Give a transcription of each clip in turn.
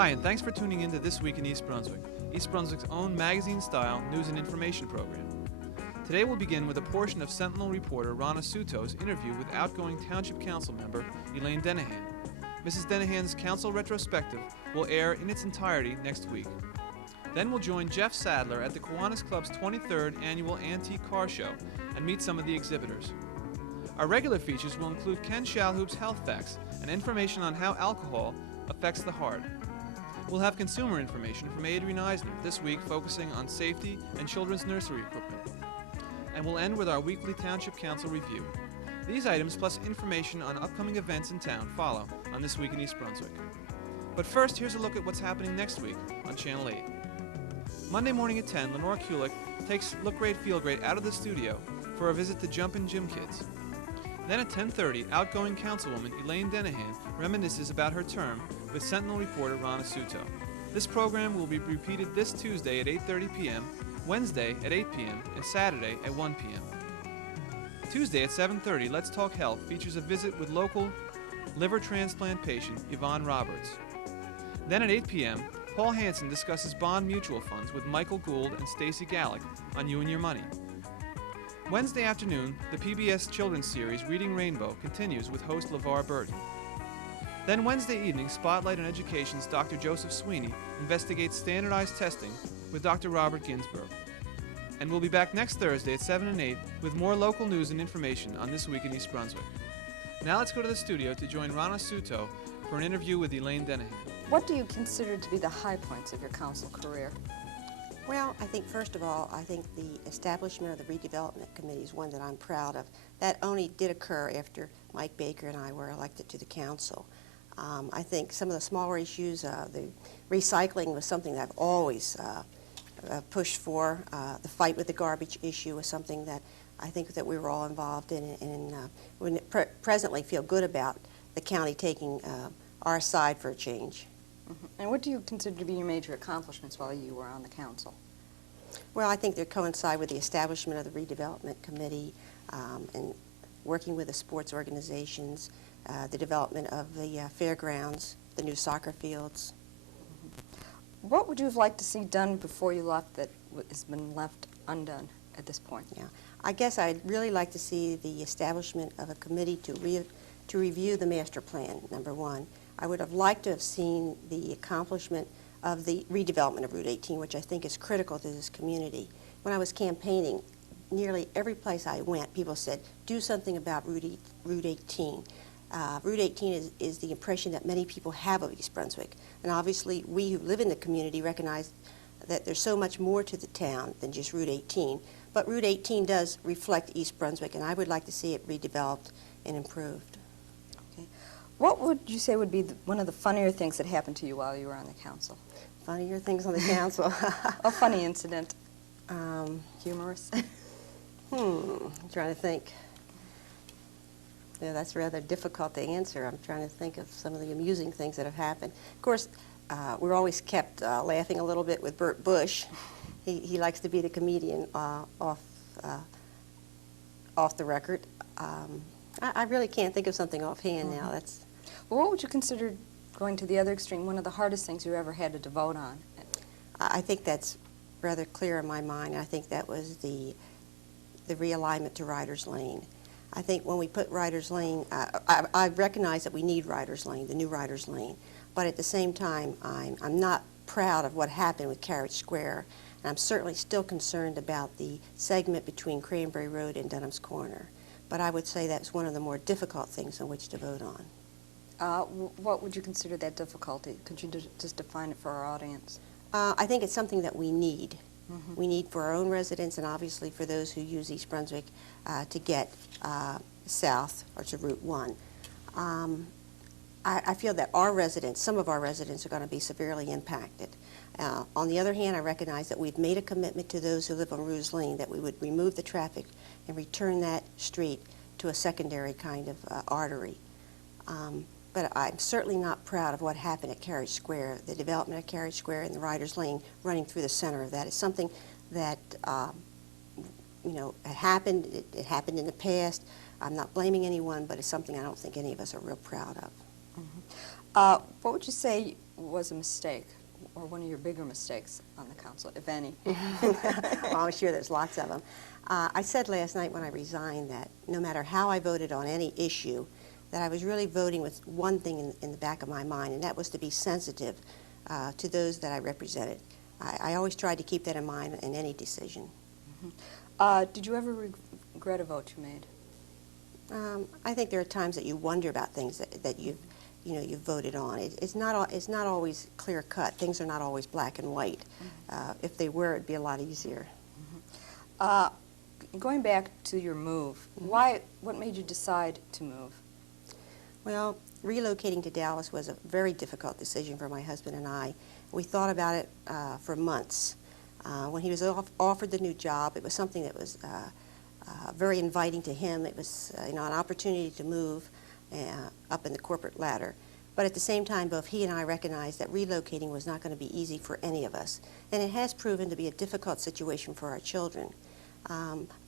Hi, and thanks for tuning in to This Week in East Brunswick, East Brunswick's own magazine-style news and information program. Today we'll begin with a portion of Sentinel reporter Rana Suto's interview with outgoing Township Council member Elaine Denahan. Mrs. Denahan's council retrospective will air in its entirety next week. Then we'll join Jeff Sadler at the Kiwanis Club's 23rd Annual Antique Car Show and meet some of the exhibitors. Our regular features will include Ken Shalhoub's health facts and information on how alcohol affects the heart. We'll have consumer information from Adrian Eisner, this week focusing on safety and children's nursery equipment. And we'll end with our weekly Township Council review. These items, plus information on upcoming events in town, follow on This Week in East Brunswick. But first, here's a look at what's happening next week on Channel 8. Monday morning at 10, Lenore Kulik takes Look Great, Feel Great out of the studio for a visit to Jumpin' Jim Kids. Then at 10:30, outgoing Councilwoman Elaine Denahan reminisces about her term with Sentinel reporter Rana Suto. This program will be repeated this Tuesday at 8:30 p.m., Wednesday at 8 p.m., and Saturday at 1 p.m. Tuesday at 7:30, Let's Talk Health features a visit with local liver transplant patient Yvonne Roberts. Then at 8 p.m., Paul Hansen discusses bond mutual funds with Michael Gould and Stacy Gallick on You and Your Money. Wednesday afternoon, the PBS children's series Reading Rainbow continues with host LeVar Burton. Then Wednesday evening, Spotlight on Education's Dr. Joseph Sweeney investigates standardized testing with Dr. Robert Ginsburg. And we'll be back next Thursday at 7 and 8 with more local news and information on This Week in East Brunswick. Now let's go to the studio to join Rana Suto for an interview with Elaine Denahan. What do you consider to be the high points of your council career? Well, I think first of all, I think the establishment of the redevelopment committee is one that I'm proud of. That only did occur after Mike Baker and I were elected to the council. I think some of the smaller issues, the recycling was something that I've always pushed for. The fight with the garbage issue was something that I think that we were all involved in, and we presently feel good about the county taking our side for a change. Mm-hmm. And what do you consider to be your major accomplishments while you were on the council? Well, I think they coincide with the establishment of the redevelopment committee and working with the sports organizations, the development of the fairgrounds, the new soccer fields. Mm-hmm. What would you have liked to see done before you left that has been left undone at this point? Yeah, I guess I'd really like to see the establishment of a committee to review the master plan, number one. I would have liked to have seen the accomplishment of the redevelopment of Route 18, which I think is critical to this community. When I was campaigning, nearly every place I went, people said, do something about Route 18. Route 18 is the impression that many people have of East Brunswick. And obviously, we who live in the community recognize that there's so much more to the town than just Route 18. But Route 18 does reflect East Brunswick, and I would like to see it redeveloped and improved. What would you say would be one of the funnier things that happened to you while you were on the council? Funnier things on the council? A funny incident. Humorous? I'm trying to think. Yeah, that's rather difficult to answer. I'm trying to think of some of the amusing things that have happened. Of course, we're always kept laughing a little bit with Bert Bush. He likes to be the comedian off the record. I really can't think of something offhand now. That's. Well, what would you consider, going to the other extreme, one of the hardest things you ever had to vote on? I think that's rather clear in my mind. I think that was the realignment to Riders Lane. I think when we put Riders Lane, I recognize that we need Riders Lane, the new Riders Lane, but at the same time, I'm not proud of what happened with Carriage Square, and I'm certainly still concerned about the segment between Cranberry Road and Dunham's Corner. But I would say that's one of the more difficult things on which to vote on. What would you consider that difficulty? Could you just define it for our audience? I think it's something that we need. Mm-hmm. We need for our own residents and obviously for those who use East Brunswick to get south or to Route 1. I feel that our residents, some of our residents, are going to be severely impacted. On the other hand, I recognize that we've made a commitment to those who live on Rouge Lane that we would remove the traffic and return that street to a secondary kind of artery. But I'm certainly not proud of what happened at Carriage Square. The development of Carriage Square and the Riders Lane running through the center of that is something that it happened. It happened in the past. I'm not blaming anyone, but it's something I don't think any of us are real proud of. Mm-hmm. What would you say was a mistake, or one of your bigger mistakes on the council, if any? Well, I'm sure there's lots of them. I said last night when I resigned that no matter how I voted on any issue, that I was really voting with one thing in the back of my mind, and that was to be sensitive to those that I represented. I always tried to keep that in mind in any decision. Did you ever regret a vote you made? I think there are times that you wonder about things that you've voted on. It's not always clear cut. Things are not always black and white. If they were, it'd be a lot easier. Going back to your move, what made you decide to move? Well, relocating to Dallas was a very difficult decision for my husband and I. We thought about it for months. When he was offered the new job, it was something that was very inviting to him. It was an opportunity to move up in the corporate ladder. But at the same time, both he and I recognized that relocating was not going to be easy for any of us. And it has proven to be a difficult situation for our children.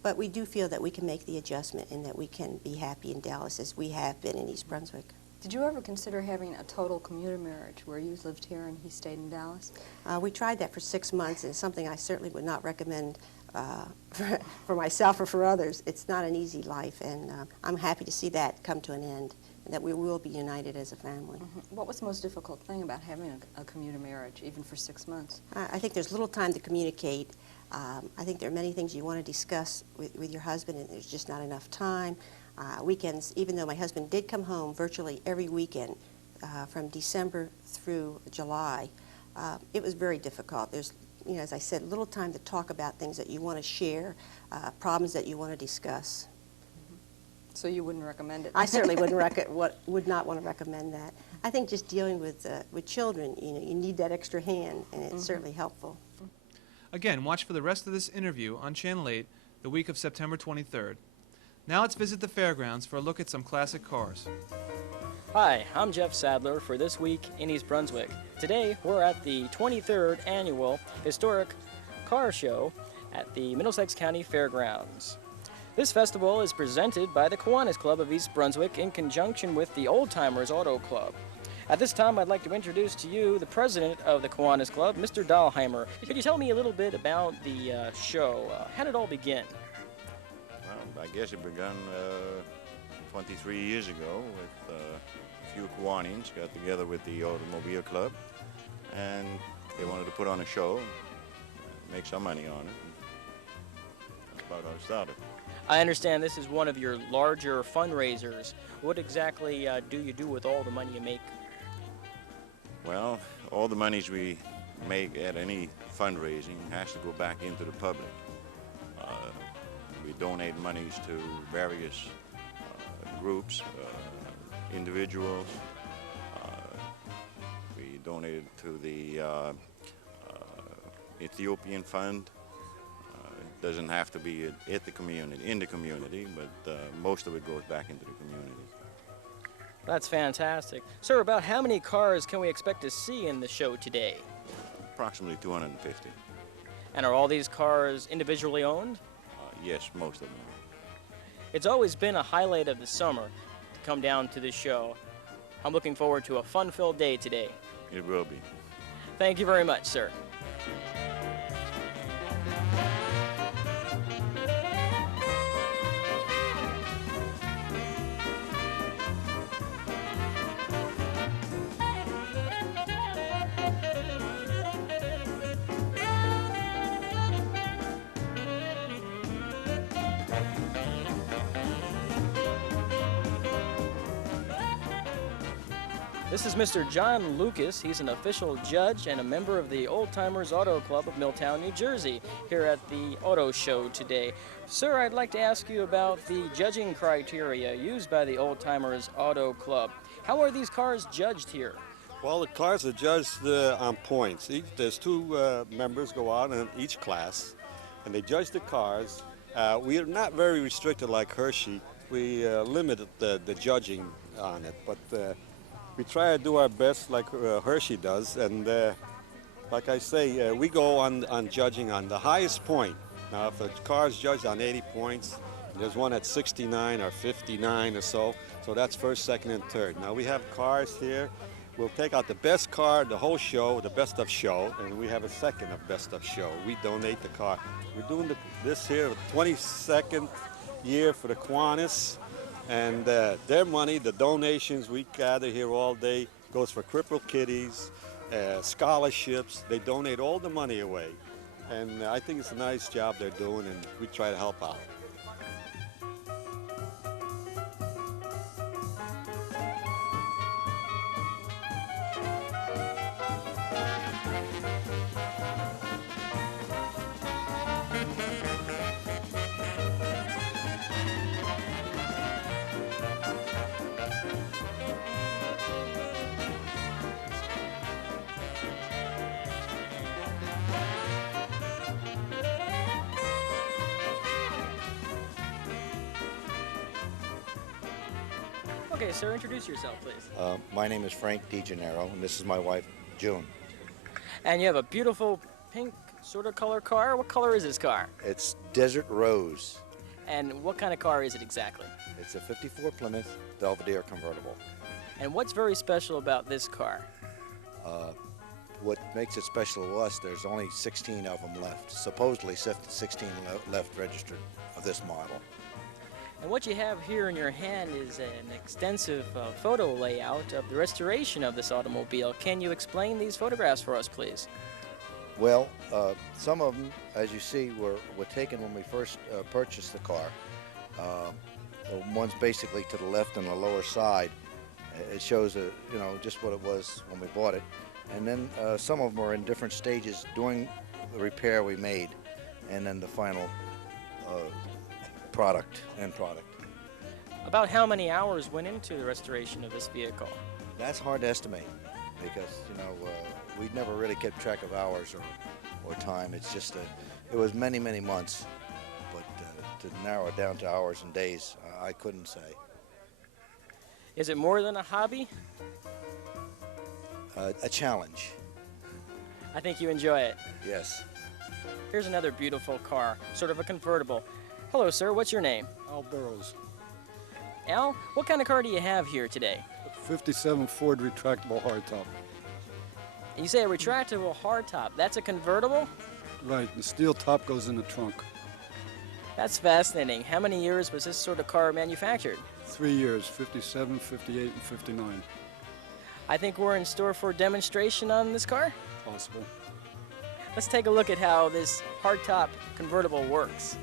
But we do feel that we can make the adjustment and that we can be happy in Dallas as we have been in East Brunswick. Did you ever consider having a total commuter marriage where you lived here and he stayed in Dallas? We tried that for 6 months, and it's something I certainly would not recommend for myself or for others. It's not an easy life, and I'm happy to see that come to an end, and that we will be united as a family. What was the most difficult thing about having a commuter marriage, even for 6 months? I think there's little time to communicate. I think there are many things you want to discuss with your husband, and there's just not enough time. Weekends, even though my husband did come home virtually every weekend from December through July, it was very difficult. There's, as I said, little time to talk about things that you want to share, problems that you want to discuss. So you wouldn't recommend it? I certainly would not want to recommend that. I think just dealing with children, you need that extra hand, and it's certainly helpful. Again, watch for the rest of this interview on Channel 8 the week of September 23rd. Now let's visit the fairgrounds for a look at some classic cars. Hi, I'm Jeff Sadler for This Week in East Brunswick. Today we're at the 23rd Annual Historic Car Show at the Middlesex County Fairgrounds. This festival is presented by the Kiwanis Club of East Brunswick in conjunction with the Old Timers Auto Club. At this time, I'd like to introduce to you the president of the Kiwanis Club, Mr. Dahlheimer. Could you tell me a little bit about the show? How did it all begin? Well, I guess it began 23 years ago with a few Kiwanians got together with the Automobile Club, and they wanted to put on a show, make some money on it. That's about how it started. I understand this is one of your larger fundraisers. What exactly do you do with all the money you make? Well, all the monies we make at any fundraising has to go back into the public. We donate monies to various groups, individuals. We donated to the Ethiopian Fund. It doesn't have to be at the community, in the community, but most of it goes back into the community. That's fantastic. Sir, about how many cars can we expect to see in the show today? Approximately 250. And are all these cars individually owned? Yes, most of them. It's always been a highlight of the summer to come down to this show. I'm looking forward to a fun-filled day today. It will be. Thank you very much, sir. This is Mr. John Lucas. He's an official judge and a member of the Old Timers Auto Club of Milltown, New Jersey, here at the auto show today. Sir, I'd like to ask you about the judging criteria used by the Old Timers Auto Club. How are these cars judged here? Well, the cars are judged on points. There's two members go out in each class, and they judge the cars. We are not very restricted like Hershey. We limited the judging on it, but we try to do our best like Hershey does, and like I say, we go on judging on the highest point. Now, if a car is judged on 80 points, there's one at 69 or 59 or so that's first, second, and third. Now, we have cars here we'll take out the best car, the whole show, the best of show, and we have a second of best of show. We donate the car. We're doing this here, the 22nd year for the Kiwanis, and their money, the donations we gather here all day, goes for crippled kiddies, scholarships. They donate all the money away, and I think it's a nice job they're doing, and we try to help out. Okay, sir, introduce yourself, please. My name is Frank DeGennaro, and this is my wife, June. And you have a beautiful pink sort of color car. What color is this car? It's Desert Rose. And what kind of car is it exactly? It's a 54 Plymouth Belvedere convertible. And what's very special about this car? What makes it special to us, there's only 16 of them left, supposedly 16 left registered of this model. And what you have here in your hand is an extensive photo layout of the restoration of this automobile. Can you explain these photographs for us, please? Well, some of them, as you see, were taken when we first purchased the car. One's basically to the left on the lower side. It shows, just what it was when we bought it. And then some of them are in different stages during the repair we made, and then the final end product. About how many hours went into the restoration of this vehicle? That's hard to estimate because, we never really kept track of hours or time. It's just, it was many, many months, but to narrow it down to hours and days, I couldn't say. Is it more than a hobby? A challenge. I think you enjoy it. Yes. Here's another beautiful car, sort of a convertible. Hello, sir. What's your name? Al Burrows. Al, what kind of car do you have here today? 57 Ford retractable hardtop. You say a retractable hardtop. That's a convertible? Right, the steel top goes in the trunk. That's fascinating. How many years was this sort of car manufactured? 3 years, 57, 58, and 59. I think we're in store for a demonstration on this car. Possible. Let's take a look at how this hardtop convertible works.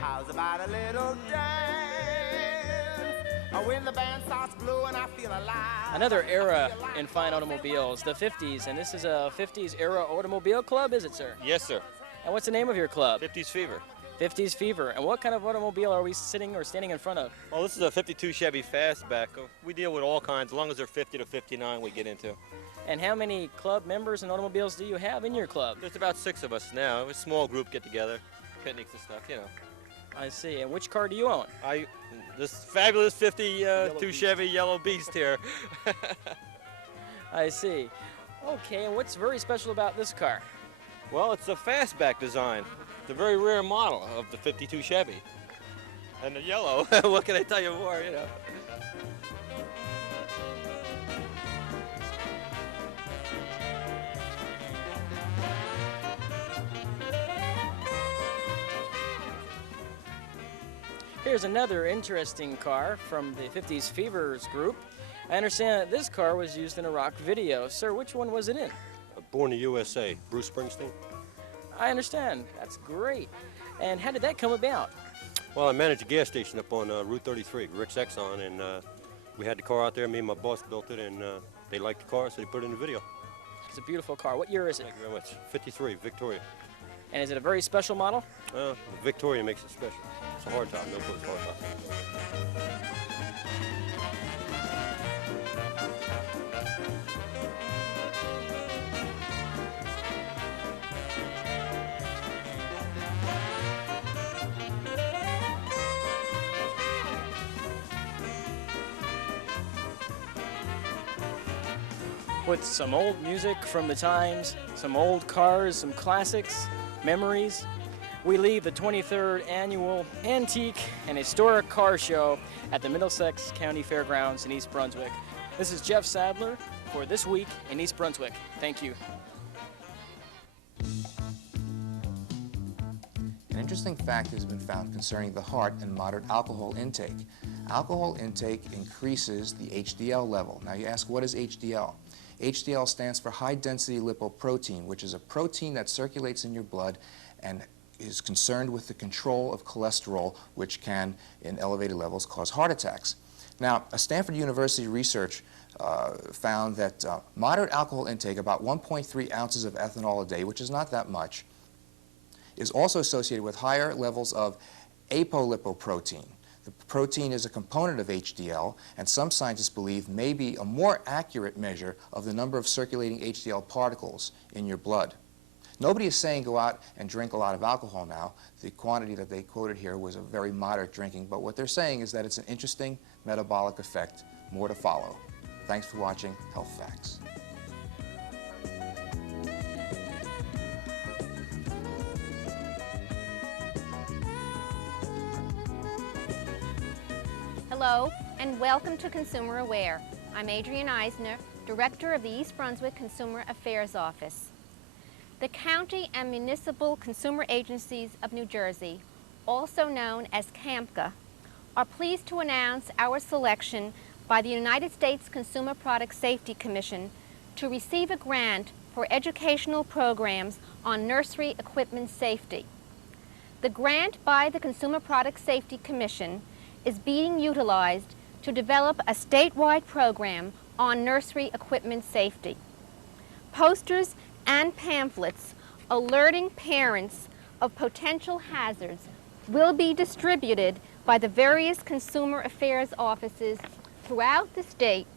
How's about a little dance? When the band starts blowing, I feel alive. Another era in fine automobiles, the 50s, and this is a 50s era automobile club, is it, sir? Yes, sir. And what's the name of your club? 50s Fever. 50s Fever. And what kind of automobile are we sitting or standing in front of? Well, this is a 52 Chevy Fastback. We deal with all kinds. As long as they're 50 to 59, we get into. And how many club members and automobiles do you have in your club? There's about 6 of us now. A small group get together, picnics and stuff, I see. And which car do you own? This fabulous 52 Chevy Yellow Beast here. I see. Okay, and what's very special about this car? Well, it's a fastback design. It's a very rare model of the 52 Chevy. And the yellow, what can I tell you more, Here's another interesting car from the 50s Fevers group. I understand that this car was used in a rock video. Sir, which one was it in? Born in the USA, Bruce Springsteen. I understand. That's great. And how did that come about? Well, I managed a gas station up on Route 33, Rick's Exxon, and we had the car out there. Me and my boss built it, and they liked the car, so they put it in the video. It's a beautiful car. What year is it? Thank you very much. 53, Victoria. And is it a very special model? Victoria makes it special. It's a hard top, no place hard top. with some old music from the times, some old cars, some classics, memories. We leave the 23rd Annual Antique and Historic Car Show at the Middlesex County Fairgrounds in East Brunswick. This is Jeff Sadler for This Week in East Brunswick. Thank you. An interesting fact has been found concerning the heart and moderate alcohol intake. Alcohol intake increases the HDL level. Now you ask, what is HDL? HDL stands for high-density lipoprotein, which is a protein that circulates in your blood and is concerned with the control of cholesterol, which can, in elevated levels, cause heart attacks. Now, a Stanford University research found that moderate alcohol intake, about 1.3 ounces of ethanol a day, which is not that much, is also associated with higher levels of apolipoprotein. The protein is a component of HDL, and some scientists believe may be a more accurate measure of the number of circulating HDL particles in your blood. Nobody is saying go out and drink a lot of alcohol now. The quantity that they quoted here was a very moderate drinking, but what they're saying is that it's an interesting metabolic effect. More to follow. Thanks for watching Health Facts. Hello, and welcome to Consumer Aware. I'm Adrienne Eisner, Director of the East Brunswick Consumer Affairs Office. The County and Municipal Consumer Agencies of New Jersey, also known as CAMCA, are pleased to announce our selection by the United States Consumer Product Safety Commission to receive a grant for educational programs on nursery equipment safety. The grant by the Consumer Product Safety Commission is being utilized to develop a statewide program on nursery equipment safety. Posters and pamphlets alerting parents of potential hazards will be distributed by the various consumer affairs offices throughout the state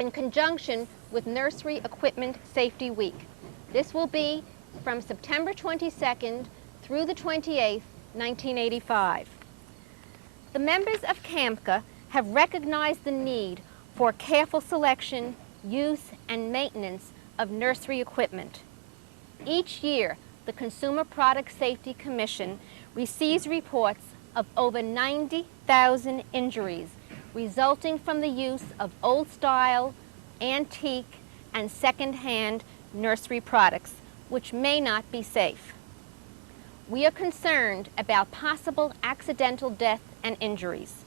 in conjunction with Nursery Equipment Safety Week. This will be from September 22nd through the 28th, 1985. The members of CAMCA have recognized the need for careful selection, use, and maintenance of nursery equipment. Each year, the Consumer Product Safety Commission receives reports of over 90,000 injuries resulting from the use of old-style, antique, and second-hand nursery products, which may not be safe. We are concerned about possible accidental death and injuries.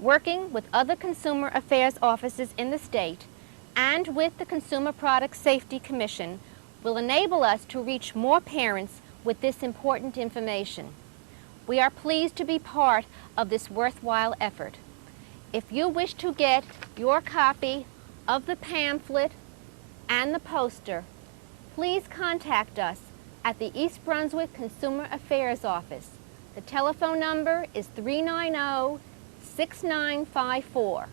Working with other consumer affairs offices in the state and with the Consumer Product Safety Commission will enable us to reach more parents with this important information. We are pleased to be part of this worthwhile effort. If you wish to get your copy of the pamphlet and the poster, please contact us at the East Brunswick Consumer Affairs Office. The telephone number is 390-6954.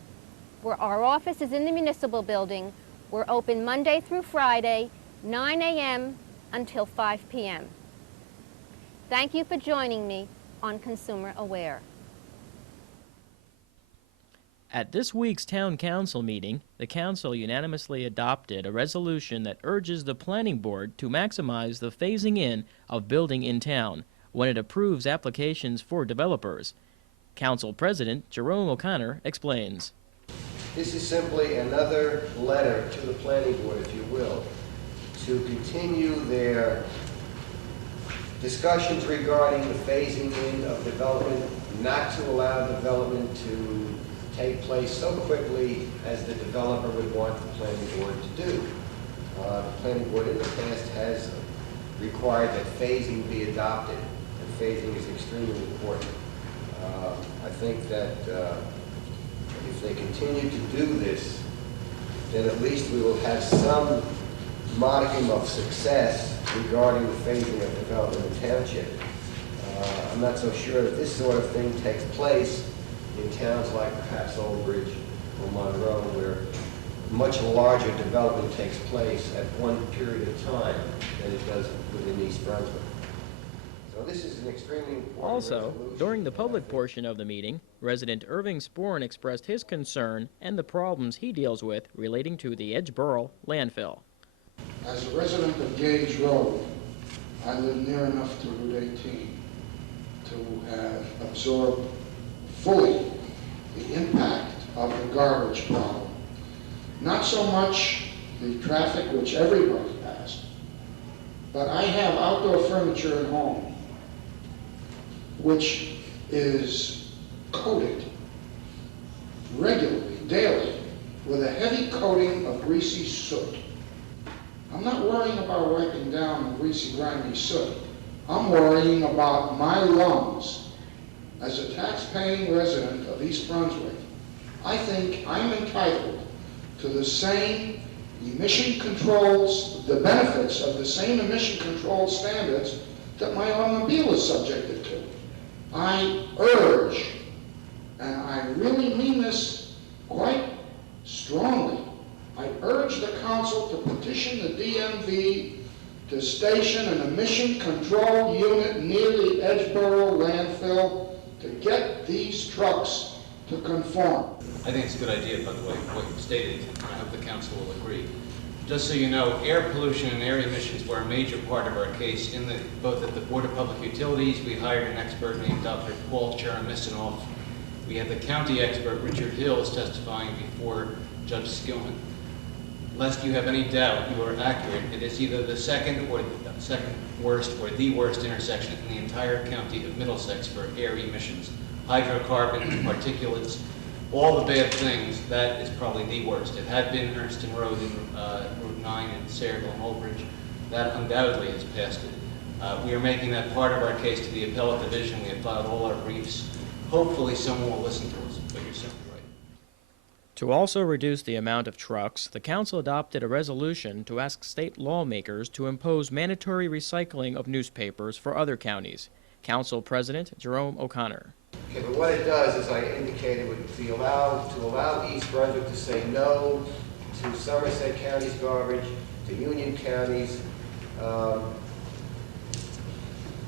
Our office is in the municipal building. We're open Monday through Friday, 9 a.m. until 5 p.m. Thank you for joining me on Consumer Aware. At this week's Town Council meeting, the Council unanimously adopted a resolution that urges the Planning Board to maximize the phasing in of building in town when it approves applications for developers. Council President Jerome O'Connor explains. This is simply another letter to the Planning Board, if you will, to continue their discussions regarding the phasing in of development, not to allow development to take place so quickly as the developer would want the Planning Board to do. The Planning Board in the past has required that phasing be adopted, and phasing is extremely important. I think that if they continue to do this, then at least we will have some modicum of success regarding the phasing of development in township. I'm not so sure that this sort of thing takes place in towns like perhaps Old Bridge or Monroe, where much larger development takes place at one period of time than it does within East Brunswick. So this is an extremely important Also, resolution. during the public portion of the meeting, resident Irving Sporn expressed his concern and the problems he deals with relating to the Edgeboro landfill. As a resident of Gage Road, I live near enough to Route 18 to have absorbed fully the impact of the garbage problem. Not so much the traffic, which everybody has, but I have outdoor furniture at home which is coated regularly, daily, with a heavy coating of greasy soot. I'm not worrying about wiping down the greasy, grimy soot. I'm worrying about my lungs. As a tax-paying resident of East Brunswick, I think I'm entitled to the same emission controls, the benefits of the same emission control standards that my automobile is subjected to. I urge, and I really mean this quite strongly, I urge the council to petition the DMV to station an emission control unit near the Edgeboro landfill to get these trucks to conform. I think it's a good idea, by the way, what you've stated. I hope the council will agree. Just so you know, air pollution and air emissions were a major part of our case. Both at the Board of Public Utilities, we hired an expert named Dr. Paul Cheramisinoff. We had the county expert, Richard Hills, testifying before Judge Skillman. Lest you have any doubt, you are accurate. It is either the second worst or the worst intersection in the entire county of Middlesex for air emissions. Hydrocarbons, particulates, all the bad things, that is probably the worst. It had been Ernston Road and Route 9 in Sayreville and Oldbridge. That undoubtedly has passed it. We are making that part of our case to the appellate division. We have filed all our briefs. Hopefully someone will listen to us, but you're simply right. To also reduce the amount of trucks, the council adopted a resolution to ask state lawmakers to impose mandatory recycling of newspapers for other counties. Council President Jerome O'Connor. Okay, but what it does, as I indicated, would be to allow East Brunswick to say no to Somerset County's garbage, to Union County's,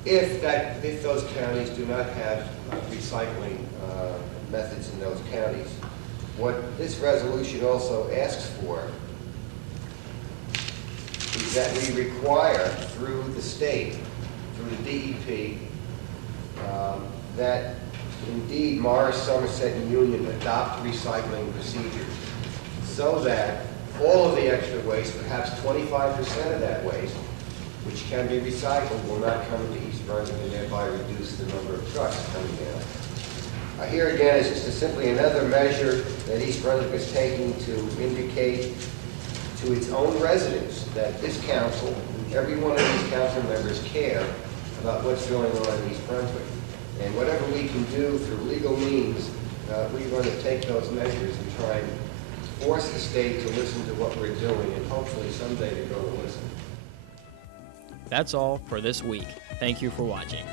if those counties do not have recycling methods in those counties. What this resolution also asks for is that we require through the state, through the DEP, that indeed Morris, Somerset, and Union adopt recycling procedures so that all of the extra waste, perhaps 25% of that waste, which can be recycled, will not come into East Brunswick and thereby reduce the number of trucks coming down. Here again is just simply another measure that East Brunswick is taking to indicate to its own residents that this council, every one of these council members care about what's going on in East Brunswick. And whatever we can do through legal means, we're going to take those measures and try and force the state to listen to what we're doing, and hopefully someday they're going to listen. That's all for this week. Thank you for watching.